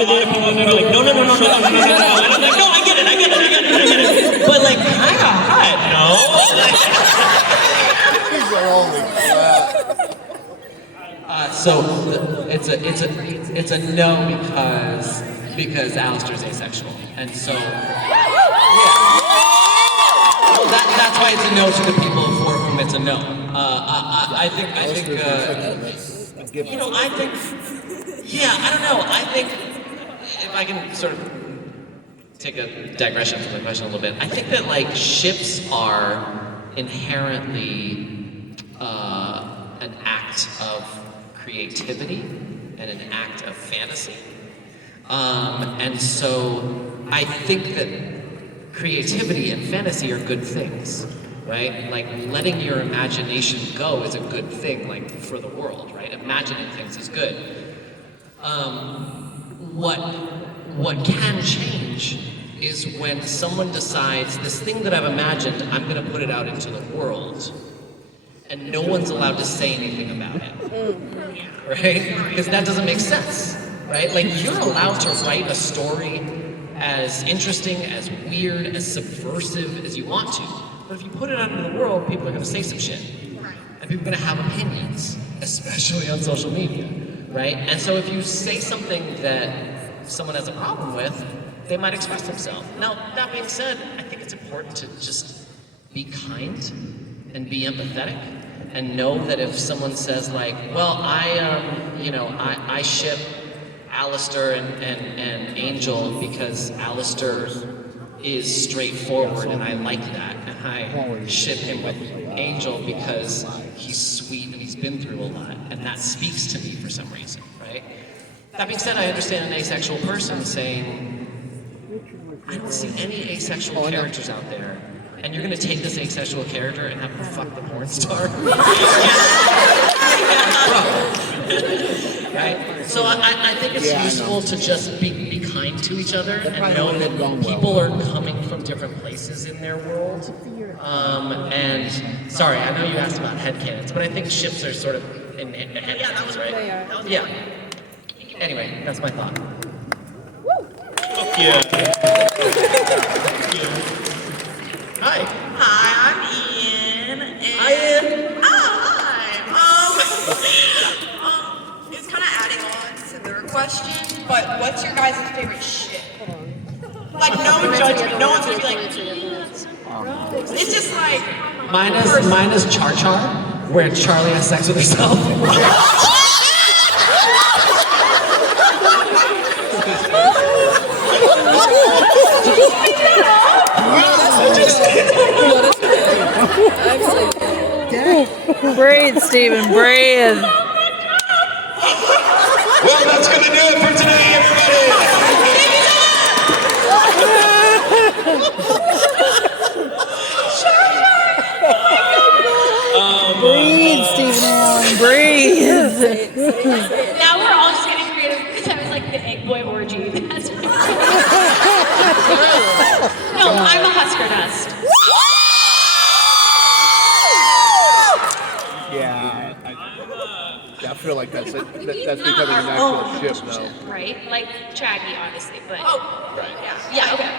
a lot of people out there are like, no. And I'm like, no, I get it. But like, kind of hot, no? These are only So it's a no because Alistair's asexual, and so that's why it's a no to the people for whom it's a no. I think I don't know. I think if I can sort of take a digression from the question a little bit, I think that like ships are inherently an act of creativity and an act of fantasy. And so I think that creativity and fantasy are good things, right? Like letting your imagination go is a good thing, like for the world, right? Imagining things is good. What can change is when someone decides, this thing that I've imagined, I'm gonna put it out into the world, and no one's allowed to say anything about it, right? Because that doesn't make sense, right? Like you're allowed to write a story as interesting, as weird, as subversive as you want to, but if you put it out into the world, people are gonna say some shit, and people are gonna have opinions, especially on social media, right? And so if you say something that someone has a problem with, they might express themselves. Now, that being said, I think it's important to just be kind and be empathetic and know that if someone says like, well, I ship Alistair and Angel because Alistair is straightforward and I like that, and I ship him with Angel because he's sweet and he's been through a lot, and that speaks to me for some reason, right? That being said, I understand an asexual person saying, I don't see any asexual characters out there, and you're gonna take this asexual character and have him fuck the porn star? Right? So I think it's useful to just be kind to each other and know that people are coming from different places in their world. And sorry, I know you asked about headcanons, but I think ships are sort of in headcanons, that was right? Yeah. Anyway, that's my thought. Fuck yeah. Hi. Hi, I'm Ian. Hi, Ian. Oh, hi. It's kind of adding on to the question, but what's your guys' favorite shit? Like, no judgment. No one's gonna be like, that's so gross. It's just like. Mine is Char Char, where Charlie has sex with herself. Breathe, Stephen, breathe. Well, that's going to do it for today, everybody. Breathe, Stephen Allen, breathe. Now we're all just getting creative because that was like the egg boy orgy. That's no, I'm a Husker Dust. I feel like that's becoming an actual ship, though. Right? Like Shaggy, obviously, but. Oh, Right. Yeah, okay.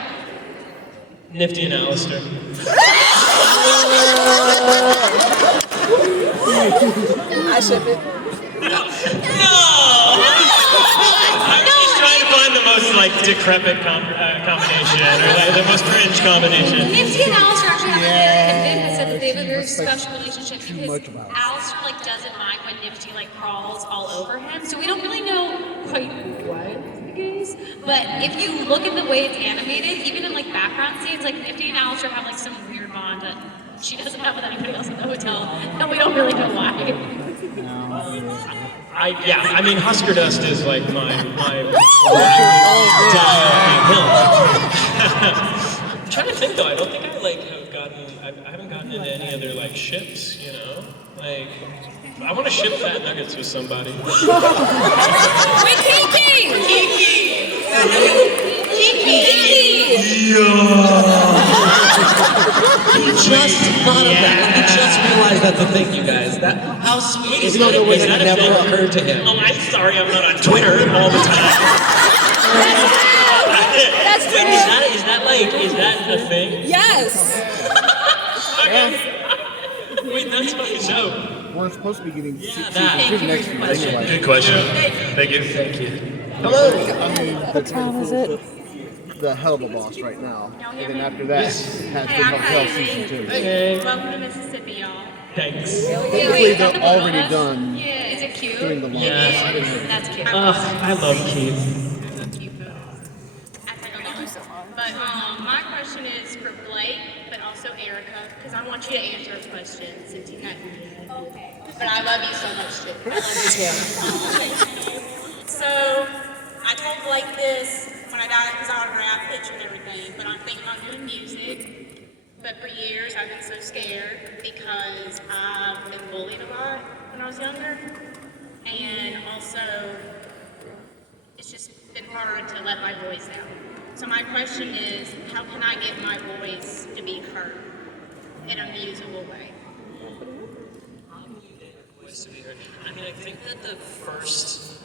Nifty and Alistair. I ship it. No! I'm just trying to find the most like decrepit combination, or like the most cringe combination. Nifty and Alistair actually have and said that they have a very special relationship because Alistair like doesn't mind when Nifty like crawls all over him. So we don't really know quite what the case. But if you look at the way it's animated, even in like background scenes, like Nifty and Alistair have like some weird bond that she doesn't have with anybody else in the hotel, and we don't really know why. I mean, Husker Dust is like my I'm trying to think though. I don't think I like have gotten. I haven't gotten into any other like ships. You know, like I want to ship fat nuggets with somebody. With Kiki! Kiki! Yeah. He just thought of that. He just realized that's a thing, you guys. How sweet is that? It never occurred to him. Oh, I'm sorry, I'm not on Twitter all the time. That's Wait, is that a thing? Yes. Wait, that's fucking dope. We're supposed to be getting that. season 2 next year anyway. Good question. Thank you. Thank you. Hello. I mean, what time is it? The Hell of a Boss right now, and then after that, it has the Hotel season 2. Hey. Welcome to Mississippi, y'all. Thanks. Typically, they're already done Yeah, is it cute? doing the launch. That's cute. I love Keith. But my question is for Blake, but also Erica, because I want you to answer a question since you got me. Okay. But I love you so much too. I love you too. So I told Blake this when I got his autograph picture and everything, but I'm thinking about doing music. But for years I've been so scared because I've been bullied a lot when I was younger. And also it's just been hard to let my voice out. So my question is, how can I get my voice to be heard in a musical way? I mean, I think that the first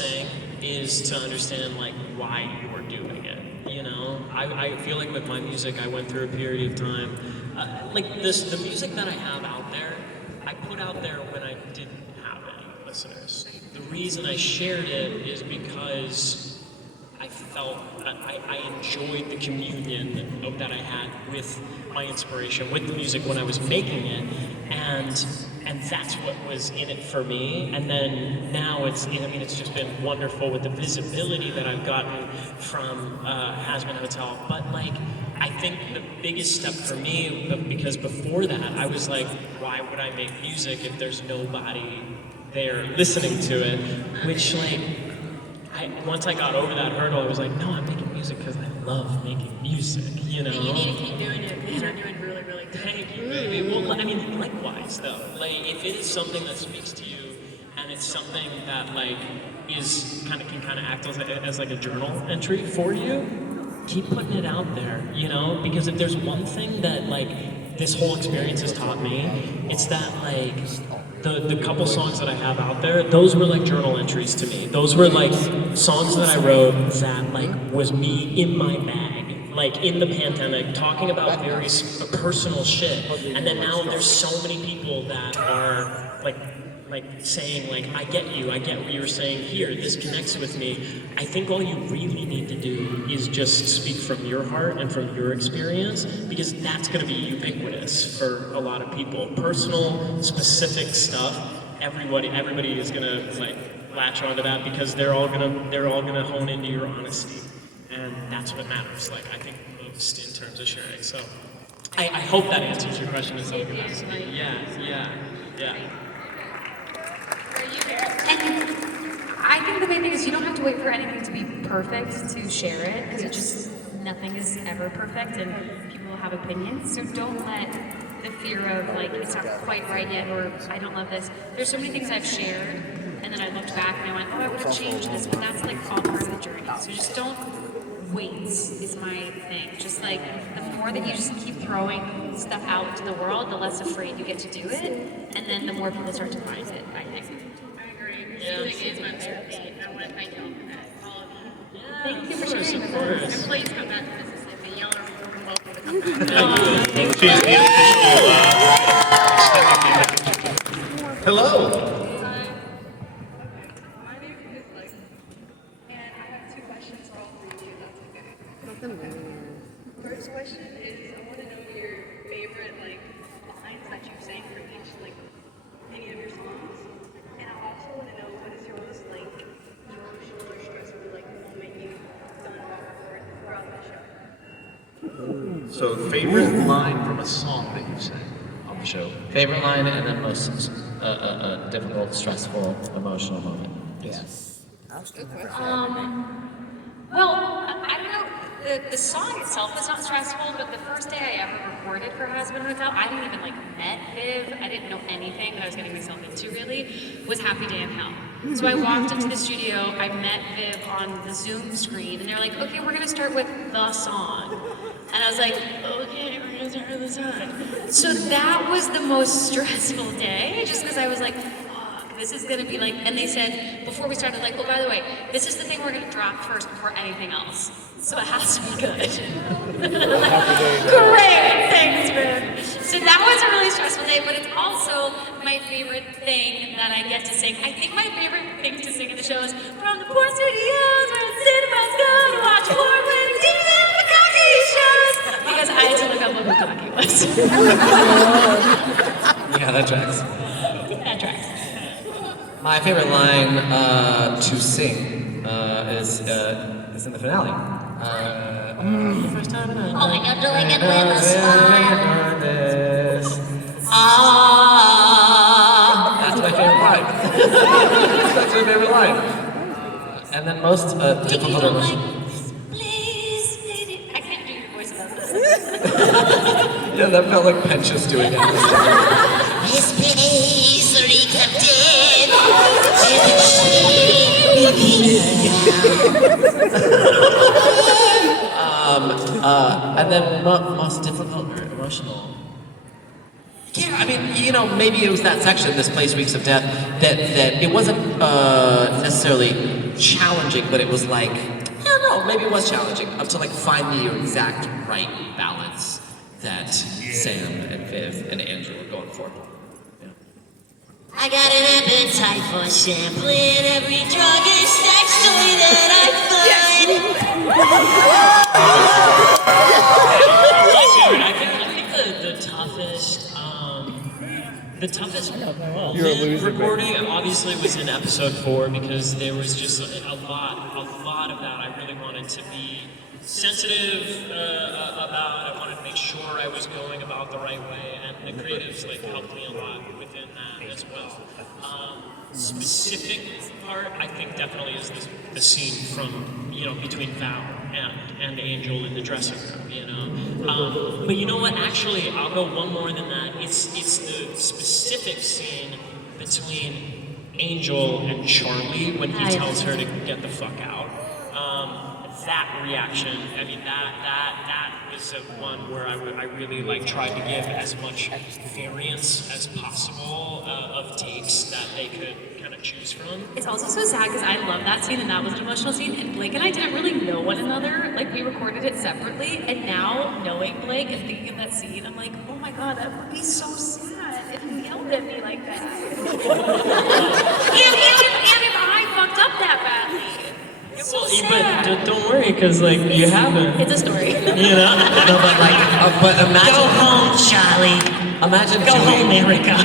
thing is to understand like why you're doing it. You know, I feel like with my music, I went through a period of time, like the music that I have out there, I put out there when I didn't have any listeners. The reason I shared it is because I felt I enjoyed the communion that I had with my inspiration, with the music when I was making it, and that's what was in it for me. And then now it's just been wonderful with the visibility that I've gotten from Hasbin Hotel. But like, I think the biggest step for me, because before that I was like, why would I make music if there's nobody there listening to it? Which like, once I got over that hurdle, I was like, no, I'm making music because I love making music, you know? And you need to keep doing it because you're doing really, really good. Thank you, baby. Well, I mean, likewise, though. Like, if it is something that speaks to you, and it's something that, like, can act as like a journal entry for you, keep putting it out there, you know? Because if there's one thing that, like, this whole experience has taught me, it's that, like, the couple songs that I have out there, those were like journal entries to me. Those were like songs that I wrote that like was me in my bag, like in the pandemic, talking about very personal shit. And then now there's so many people that are like saying like, I get what you were saying here, this connects with me. I think all you really need to do is just speak from your heart and from your experience, because that's gonna be ubiquitous for a lot of people. Personal, specific stuff, everybody is gonna like latch onto that because they're all gonna hone into your honesty. And that's what matters, like I think most in terms of sharing. So I hope that answers your question in some capacity. Yeah. And I think the main thing is you don't have to wait for anything to be perfect to share it, because nothing is ever perfect and people have opinions. So don't let the fear of like, it's not quite right yet, or I don't love this. There's so many things I've shared and then I looked back and I went, oh, I would have changed this, but that's like all part of the journey. So just don't wait is my thing. Just like the more that you just keep throwing stuff out into the world, the less afraid you get to do it, and then the more people start to find it, I think. Music is my therapy, and I want to thank y'all for that, all of you. Thank you for sharing with us. And please come back to Mississippi. Y'all are more than welcome to come back. She's the official. Hello. My name is Blake, and I have two questions for all three of you, if that's okay. First question is, I want to know your favorite lines that you sang for each, any of your songs. And I also want to know what is your most, emotional or stressful, moment you've done throughout the show. So, favorite line from a song that you sang on the show? Favorite line and then most difficult, stressful, emotional moment. Yes. Well, I don't know. The song itself was not stressful, but the first day I ever recorded for Hasbin Hotel, I didn't even met Viv. I didn't know anything that I was getting myself into really. Was Happy Day in Hell. So I walked into the studio, I met Viv on the Zoom screen, and they're like, okay, we're gonna start with the song. And I was like, okay, we're gonna start with the song. So that was the most stressful day, just because I was like, fuck, this is gonna be like, and they said, before we started, like, well, by the way, this is the thing we're gonna drop first before anything else. So it has to be good. Great, thanks, Viv. So that was a really stressful day, but it's also my favorite thing that I get to sing. I think my favorite thing to sing in the show is from the poor studios where the cinemas go to watch award-winning TV and Bukkake shows. Because I had to look up what Bukkake was. Yeah, that tracks. That tracks. My favorite line to sing is in the finale. The first time I Oh, and you're doing it with a smile. That's my favorite line. That's my favorite line. And then most difficult emotion. Please, lady. I can't do your voice about this. Yeah, that felt like Pench's doing it. Yes, please, Erika And then most difficult or emotional. Yeah, I mean, you know, maybe it was that section, this Place Weeks of Death, that it wasn't necessarily challenging, but it was like, I don't know, maybe it was challenging to like find the exact right balance that Sam and Viv and Andrew were going for. I got an appetite for sampling every drug and sex toy that I find. I think the toughest You're a loser, recording obviously was in episode 4 because there was just a lot of that I really wanted to be sensitive about. I wanted to make sure I was going about the right way, and the creatives like helped me a lot within that as well. Specific part, I think definitely is the scene from, you know, between Val and Angel in the dressing room, you know. But you know what? Actually, I'll go one more than that. It's the specific scene between Angel and Charlie when he tells her to get the fuck out. That reaction, I mean, that was one where I really like tried to give as much variance as possible of takes that they could kind of choose from. It's also so sad because I love that scene and that was an emotional scene, and Blake and I didn't really know one another. Like, we recorded it separately, and now knowing Blake and thinking of that scene, I'm like, oh my god, that would be so sad if he yelled at me like that. and if I fucked up that badly. It's so sad. But don't worry, because like you haven't. It's a story. You know? No, but like, but imagine. Go home, Charlie. Imagine Go home, Erika.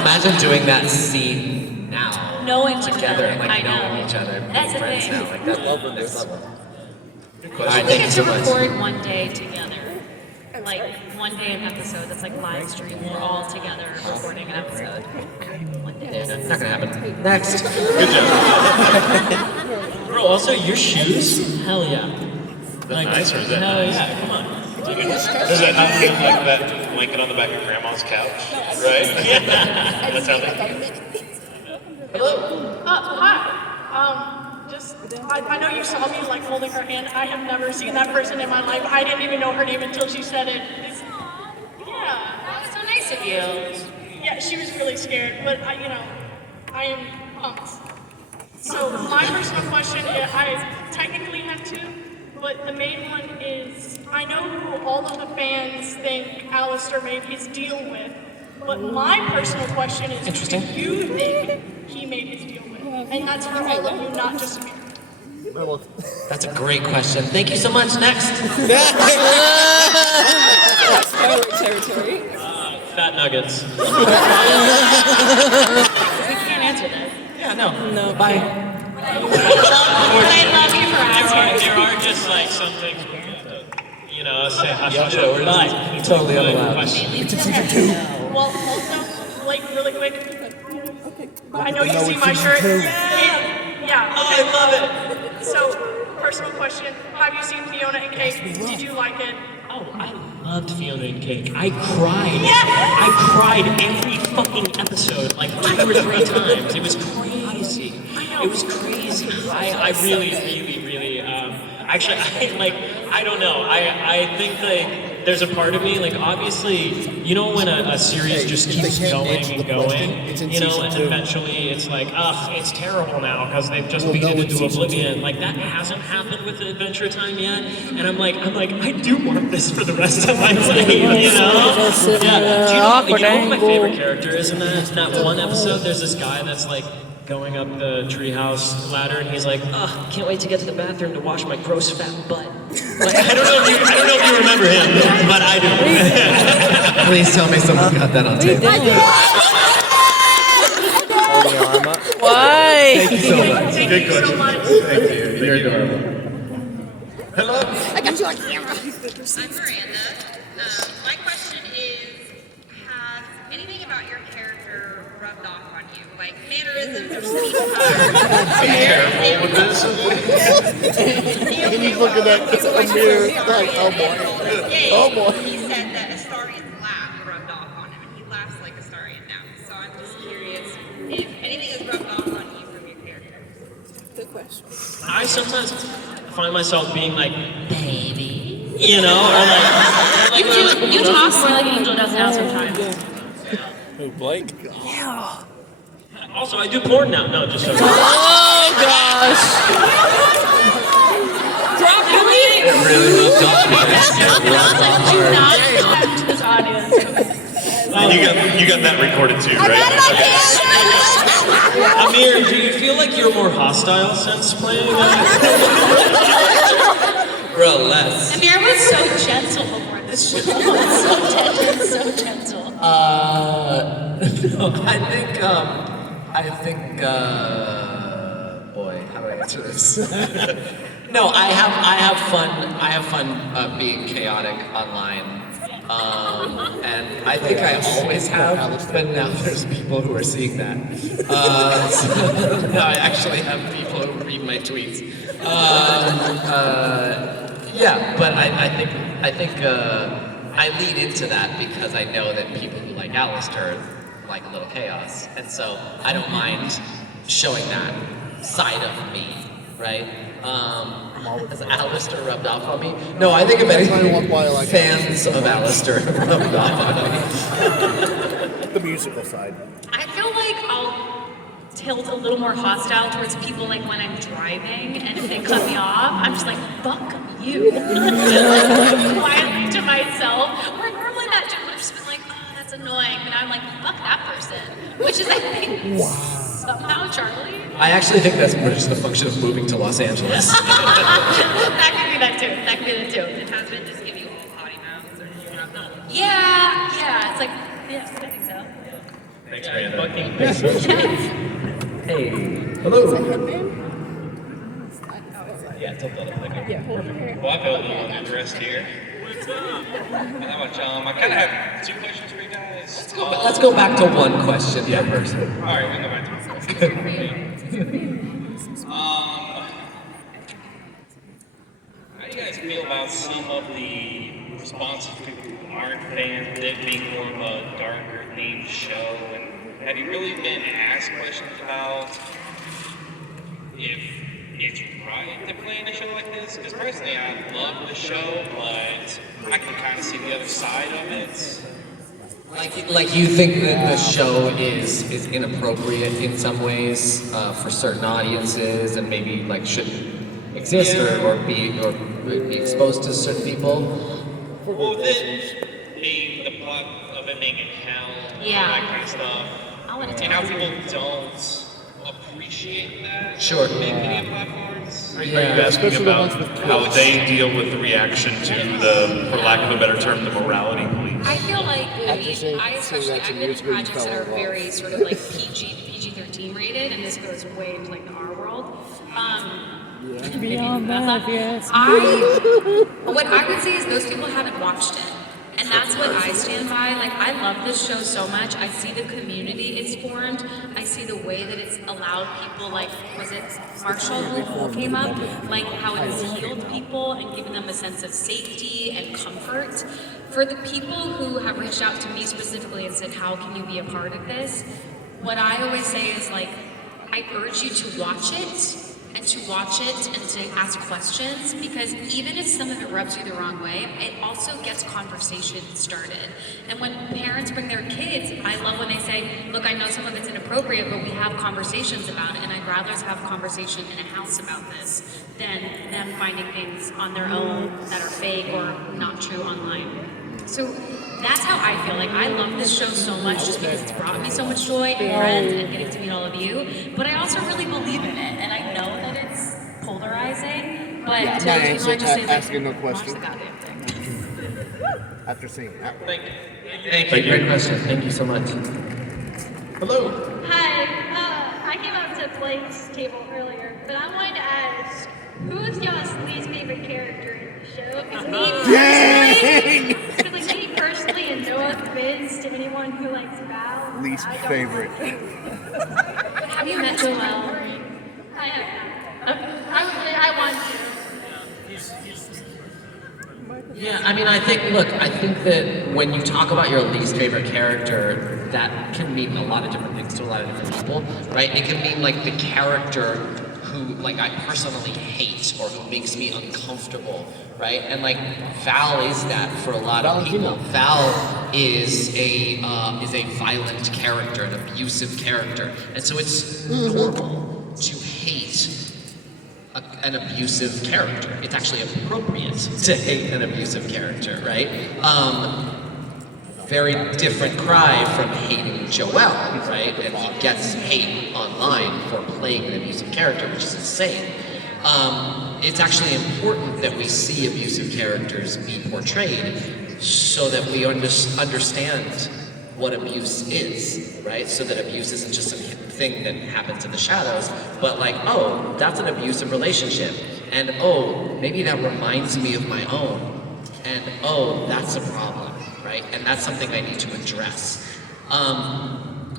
Imagine doing that scene now. Knowing Together and like I know. knowing each other, That's being the friends thing. now. Like that's Love when there's All We right, thank you get so to much. record one day together. Like one day an episode that's like live stream. We're all together recording an episode. One day. Yeah, not gonna happen. Next. Bro, also your shoes? Hell yeah. That's nice, or is that Hell nice? yeah, come on. Does that not look like that Lincoln on the back of Grandma's couch? Right? Yeah. That's how they Hi. I know you saw me like holding her hand. I have never seen that person in my life. I didn't even know her name until she said it. Yeah. That was so nice of you. Yeah, she was really scared, but I am pumped. So my personal question, I technically have two, but the main one is, I know who all of the fans think Alistair made his deal with, but my personal question is, who do you think he made his deal with? And that's for all of you, not just me. That's a great question. Thank you so much. Next. Territory. Fat nuggets. We can't answer that. Yeah, no. No. Bye. But I love you for asking. There are just like some things we have to, you know, say hush hush. But Totally unallowed. question. Well, also, like, really quick, I know you see my shirt. Yeah, okay. I love it. So, personal question, have you seen Fiona and Cake? Did you like it? Oh, I loved Fiona and Cake. I cried. I cried every fucking episode, like 2 or 3 times. It was crazy. it was crazy. I really, actually, I don't know. I think like there's a part of me, like obviously, you know, when a series just keeps going and going, you know, and eventually it's like, ugh, it's terrible now because they've just beat it into oblivion. Like that hasn't happened with Adventure Time yet, and I'm like, I do want this for the rest of my life, you know? Yeah. Do you know what my favorite character is in that one episode? There's this guy that's like going up the treehouse ladder, and he's like, "Ugh, can't wait to get to the bathroom to wash my gross fat butt." Like, I don't know if you remember him, but I do. Please tell me someone got that on tape. Why? Thank you so much. Good question. Thank you. You're adorable. Hello. I got you on camera. I'm Miranda. My question is, has anything about your character rubbed off on you? Like mannerisms or speech patterns? Be careful with this. And he's looking at Amir like, oh boy. Oh boy. He said that Astarian's laugh rubbed off on him, and he laughs like Astarian now. So I'm just curious if anything has rubbed off on you from your character. Good question. I sometimes find myself being like, baby, you know, or like You talk more like Angel does now sometimes. Who, Blake? Yeah. Also, I do porn now. No, just so. Oh gosh. Drop the link. It really rubbed off, guys. Do not talk to this audience. You got that recorded too, right? Amir, do you feel like you're more hostile since playing? Bro, less. Amir was so gentle before this show. So tender, so gentle. No, boy, how do I answer this? No, I have fun being chaotic online. And I think I always have, but now there's people who are seeing that. So now I actually have people who read my tweets. Yeah, but I think I lead into that because I know that people who like Alistair like a little chaos, and so I don't mind showing that side of me, right? Has Alistair rubbed off on me? No, I think if anything, fans of Alistair have rubbed off on me. The musical side. I feel like I'll tilt a little more hostile towards people like when I'm driving, and if they cut me off, I'm just like, fuck you. Quietly to myself. Or normally that joke would have just been like, oh, that's annoying, but I'm like, fuck that person. Which is, I think, somehow Charlie. I actually think that's more just a function of moving to Los Angeles. That could be that too. That could be that too. It has been just give you all potty mouths, or you have not? Yeah. It's like, yeah, I think so. Thanks, Miranda. Hey. Hello. Yeah, tilt that up. Yeah, hold your hair. Well, I feel a little underdressed here. What's up? How about y'all? I kind of have two questions for you guys. Let's go back to one question per person. All right, we'll go back to one question. How do you guys feel about some of the responses from people who aren't fans of it being more of a darker themed show? And have you really been asked questions about if it's right to play in a show like this? Because personally, I love the show, but I can kind of see the other side of it. Like you think that the show is inappropriate in some ways for certain audiences, and maybe like shouldn't exist or be exposed to certain people. Well, with it being the plot of it being in hell, and all that kind of stuff, and how people don't appreciate that. Sure. Big media platforms. Are you asking about how they deal with the reaction to the, for lack of a better term, the morality police? I feel like, I especially, I've been in projects that are very sort of like PG-13 rated, and this goes way into like the R world. Beyond that, yes. What I would say is those people haven't watched it. And that's what I stand by. Like, I love this show so much. I see the community it's formed. I see the way that it's allowed people, like, was it Marshall who came up? Like, how it's healed people and given them a sense of safety and comfort. For the people who have reached out to me specifically and said, how can you be a part of this? What I always say is, like, I urge you to watch it and to ask questions, because even if some of it rubs you the wrong way, it also gets conversation started. And when parents bring their kids, I love when they say, look, I know some of it's inappropriate, but we have conversations about it, and I'd rather have a conversation in a house about this than them finding things on their own that are fake or not true online. So that's how I feel. Like, I love this show so much just because it's brought me so much joy and friends and getting to meet all of you. But I also really believe in it, and I know that it's polarizing. But to those people, I just say, like, asking no watch question. the goddamn thing. After seeing that one. Thank you. Great question. Thank you so much. Hello. Hi, I came up to Blake's table earlier, but I wanted to ask, who is y'all's least favorite character in the show? Because me personally, and no offense to anyone who likes Val, Least I don't favorite. Have you met Joel? I have not. I want to. Yeah, I mean, I think that when you talk about your least favorite character, that can mean a lot of different things to a lot of different people, right? It can mean like the character who, like, I personally hate or who makes me uncomfortable, right? And like Val is that for a lot of people. Val is a violent character, an abusive character, and so it's normal to hate an abusive character. It's actually appropriate to hate an abusive character, right? Very different cry from hating Joel, right? And he gets hate online for playing an abusive character, which is insane. It's actually important that we see abusive characters be portrayed so that we understand what abuse is, right? So that abuse isn't just some thing that happens in the shadows, but like, oh, that's an abusive relationship, and oh, maybe that reminds me of my own, and oh, that's a problem, right? And that's something I need to address.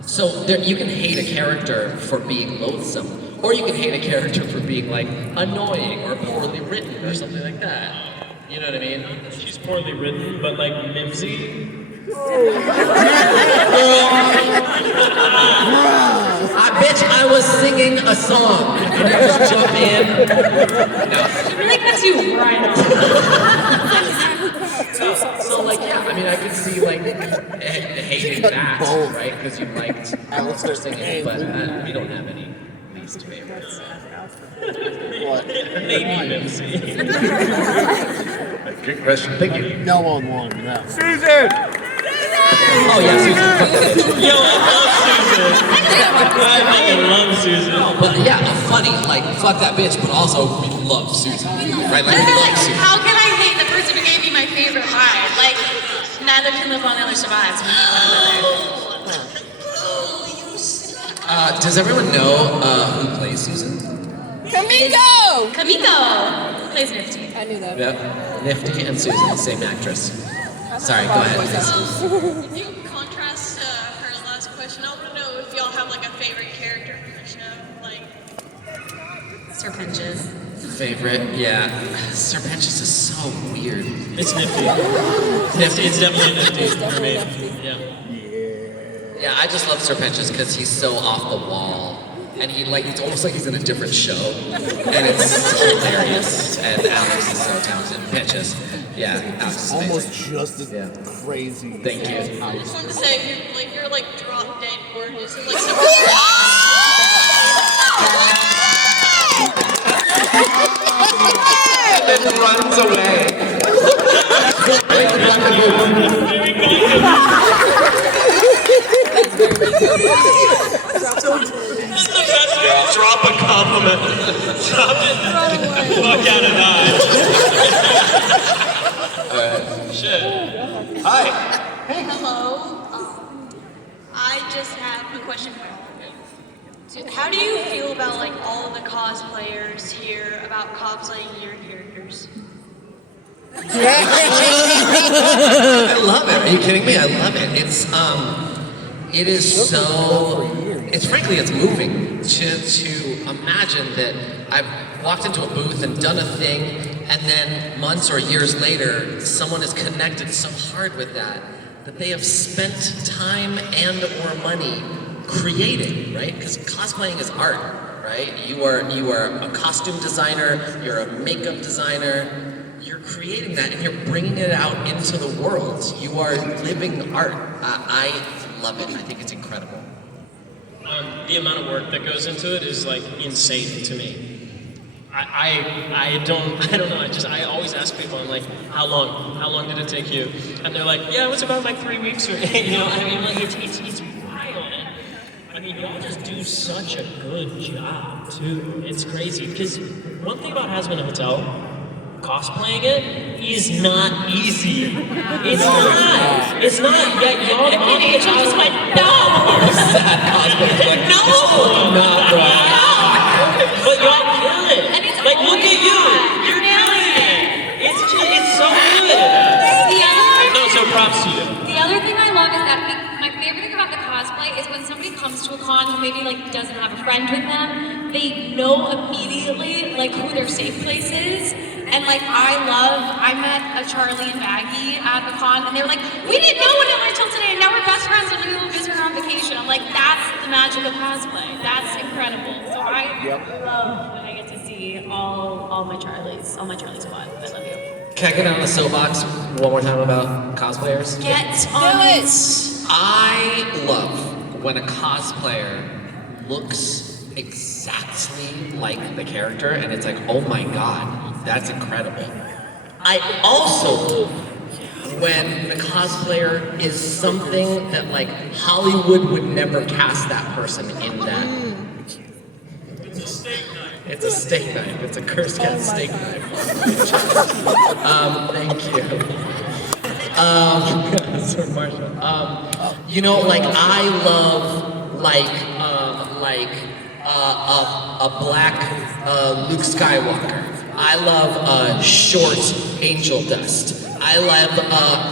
So you can hate a character for being loathsome, or you can hate a character for being like annoying or poorly written or something like that. You know what I mean? She's poorly written, but like Mimsy. Bitch, I was singing a song. Can you just jump in? No. It really cuts you right off. So like, yeah, I mean, I could see like hating that, right? Because you liked Alistair singing, but we don't have any least favorites. What? Maybe Mimsy. Good question. Thank you. No on one. No. Susan! Oh yeah, Susan. Yo, I love Susan. No, but yeah, funny, like, fuck that bitch, but also we love Susan, right? Like, we like Susan. How can I hate the person who gave me my favorite line? Like, neither can live on, the other survives. We need one another. Does everyone know who plays Susan? Kamiko! Kamiko plays Nifty. I knew that. Yep, Nifty and Susan, same actress. Sorry, go ahead, please. If you contrast her last question, I want to know if y'all have like a favorite character from the show, like. Serpentines. Favorite? Yeah. Serpentines is so weird. It's Nifty. It's definitely Nifty for me. Yeah. Yeah, I just love Serpentines because he's so off the wall. And it's almost like he's in a different show. And it's hilarious. And Alex is so talented. Bitches. Yeah, Alex is amazing. Almost just as crazy. Thank you. I just wanted to say, you're like drop dead gorgeous. And, like, and then runs away. Drop a compliment. Drop it. Fuck out of Dodge. Alright. Shit. Hi. hey, hello. I just have a question for you. How do you feel about like all of the cosplayers here about cosplaying your characters? I love it. Are you kidding me? I love it. It is so. It's frankly, it's moving to imagine that I've walked into a booth and done a thing, and then months or years later, someone is connected so hard with that they have spent time and or money creating, right? Because cosplaying is art, right? You are a costume designer, you're a makeup designer, you're creating that and you're bringing it out into the world. You are living art. I love it. I think it's incredible. The amount of work that goes into it is like insane to me. I don't know. I always ask people, I'm like, how long did it take you? And they're like, yeah, it was about like 3 weeks or you know. I mean, like it's wild. I mean, y'all just do such a good job too. It's crazy because one thing about Has Been a Hotel, cosplaying it is not easy. It's not. It's not. Yet y'all just went, no. No. Not right. But y'all kill it. Like, look at you. You're killing it. It's so good. No, so props to you. The other thing I love is that my favorite thing about the cosplay is when somebody comes to a con who maybe like doesn't have a friend with them, they know immediately like who their safe place is. And like I met a Charlie and Maggie at the con and they were like, we didn't know one another until today and now we're best friends and we will visit her on vacation. I'm like, that's the magic of cosplay. That's incredible. So I love when I get to see all my Charlies, all my Charlie squad. I love you. Can I get on the soapbox one more time about cosplayers? Get on it. I love when a cosplayer looks exactly like the character and it's like, oh my god, that's incredible. I also love when the cosplayer is something that like Hollywood would never cast that person in that. It's a steak knife. It's a steak knife. It's a cursed cat steak knife. Thank you. Sir Marshall. You know, like I love a black Luke Skywalker. I love short Angel Dust. I love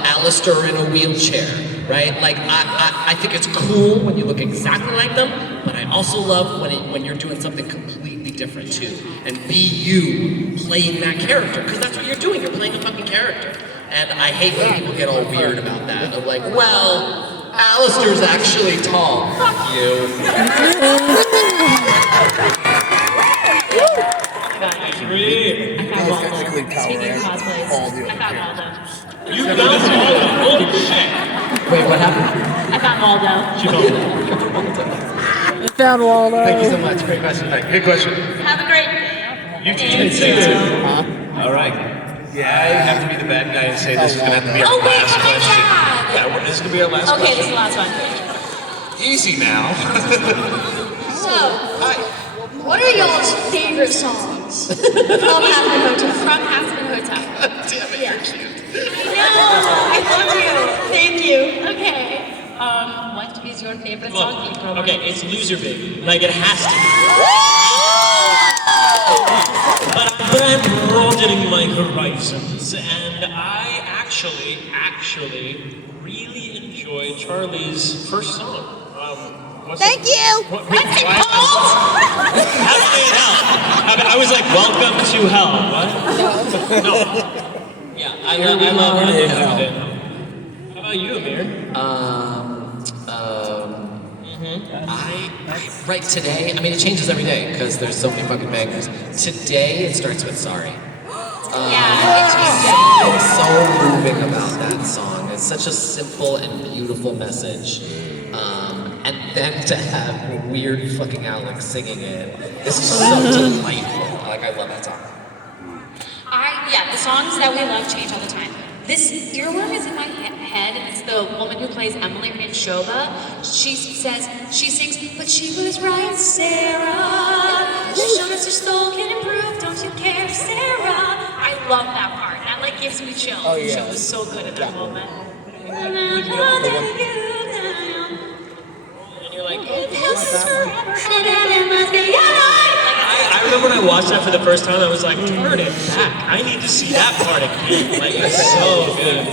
Alistair in a wheelchair, right? Like I think it's cool when you look exactly like them, but I also love when you're doing something completely different too, and be you playing that character, because that's what you're doing. You're playing a fucking character, and I hate when people get all weird about that. They're like, well, Alistair's actually tall. Fuck you. Speaking of cosplays, I found Waldo. You found Waldo? Holy shit. Wait, what happened? I found Waldo. She found Waldo. I found Waldo. Thank you so much. Great question. Good question. Have a great day. You too. All right. Yeah, I have to be the bad guy and say this is going to have to be our last question. Yeah, this is going to be our last question. Okay, this is the last one. Easy now. So, what are y'all's favorite songs from Has Been Hotel? Damn it, you're cute. I love you. Thank you. Okay. What is your favorite song? Well, okay, it's Loser Baby. Like, it has to be. But I'm broadening my horizons, and I actually really enjoyed Charlie's first song. Thank you. What's it called? Heaven in Hell. I was like, welcome to hell. What? No. Yeah, I love Heaven in Hell. How about you, Amir? Right today, I mean, it changes every day because there's so many fucking bangers. Today, it starts with Sorry. Something so moving about that song. It's such a simple and beautiful message. And then to have weird fucking Alex singing it, this is so delightful. Like, I love that song. The songs that we love change all the time. This earworm is in my head, and it's the woman who plays Emily in Shoba. She sings, but she was right, Sarah. She showed us her soul can improve, don't you care, Sarah? I love that part. That like gives me chills. Oh, yeah. She was so good at that moment. And you're like, I remember when I watched that for the first time, I was like, turn it back. I need to see that part again. Like, it's so good.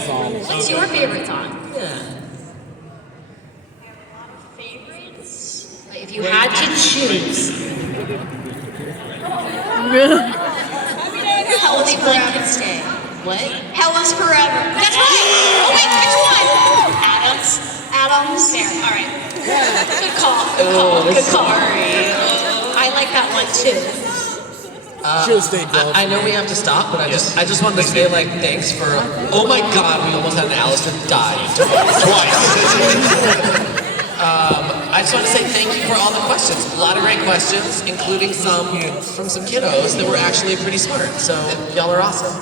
What's your favorite song? Favorites? Like, if you had to choose. Hell is Forever. Can stay. What? Hell is Forever. That's right! Oh wait, which one? Adams. Fair, alright. Good call. Good call. Good call. I like that one too. Should've stayed well. I know we have to stop, but I just wanted to say like thanks for. Oh my God, we almost had an Alistair die twice. I just want to say thank you for all the questions. A lot of great questions, including some from some kiddos that were actually pretty smart. So y'all are awesome.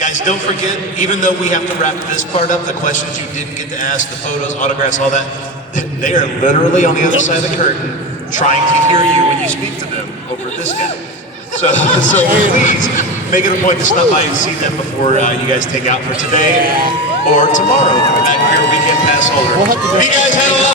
Guys, don't forget, even though we have to wrap this part up, the questions you didn't get to ask, the photos, autographs, all that, they are literally on the other side of the curtain trying to hear you when you speak to them over this guy. So please make it a point to stop by and see them before you guys take out for today or tomorrow. Back here, weekend pass holder. You guys have a